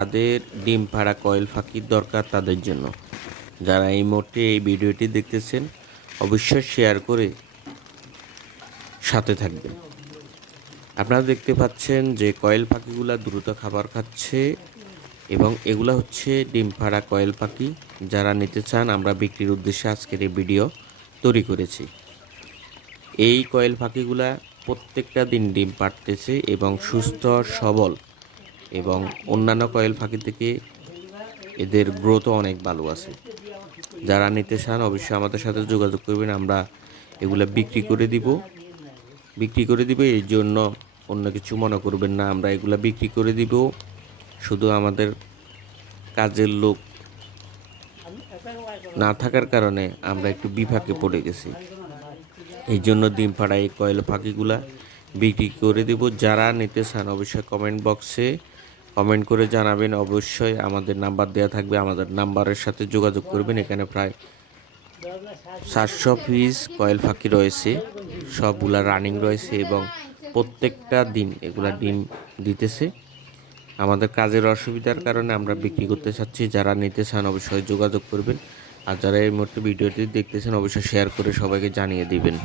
যাদের ডিম পাড়া কয়েল পাখির দরকার তাদের জন্য, যারা এই মুহূর্তে এই ভিডিওটি দেখতেছেন অবশ্যই শেয়ার করে সাথে থাকবেন। আপনারা দেখতে পাচ্ছেন যে কয়েল পাখিগুলা দ্রুত খাবার খাচ্ছে এবং এগুলা হচ্ছে ডিম পাড়া কয়েল পাখি। যারা নিতে চান আমরা বিক্রির উদ্দেশ্যে আজকের এই ভিডিও তৈরি করেছি। এই কয়েল পাখিগুলা প্রত্যেকটা দিন ডিম পাড়তেছে এবং সুস্থ সবল, এবং অন্যান্য কয়েল পাখি থেকে এদের গ্রোথও অনেক ভালো আছে। যারা নিতে চান অবশ্যই আমাদের সাথে যোগাযোগ করবেন। আমরা এগুলা বিক্রি করে দিব এই জন্য অন্য কিছু মনে করবেন না। আমরা এগুলা বিক্রি করে দিব, শুধু আমাদের কাজের লোক না থাকার কারণে আমরা একটু বিপাকে পড়ে গেছি। এই জন্য ডিম পাড়া এই কয়েল পাখিগুলা বিক্রি করে দেব। যারা নিতে চান অবশ্যই কমেন্ট বক্সে কমেন্ট করে জানাবেন। অবশ্যই আমাদের নাম্বার দেওয়া থাকবে, আমাদের নাম্বারের সাথে যোগাযোগ করবেন। এখানে প্রায় 400 পিস কয়েল পাখি রয়েছে, সবগুলা রানিং রয়েছে এবং প্রত্যেকটা দিন এগুলা ডিম দিতেছে। আমাদের কাজের অসুবিধার কারণে আমরা বিক্রি করতে চাচ্ছি। যারা নিতে চান অবশ্যই যোগাযোগ করবেন। আর যারা এই মুহূর্তে ভিডিওটি দেখতেছেন অবশ্যই শেয়ার করে সবাইকে জানিয়ে দিবেন।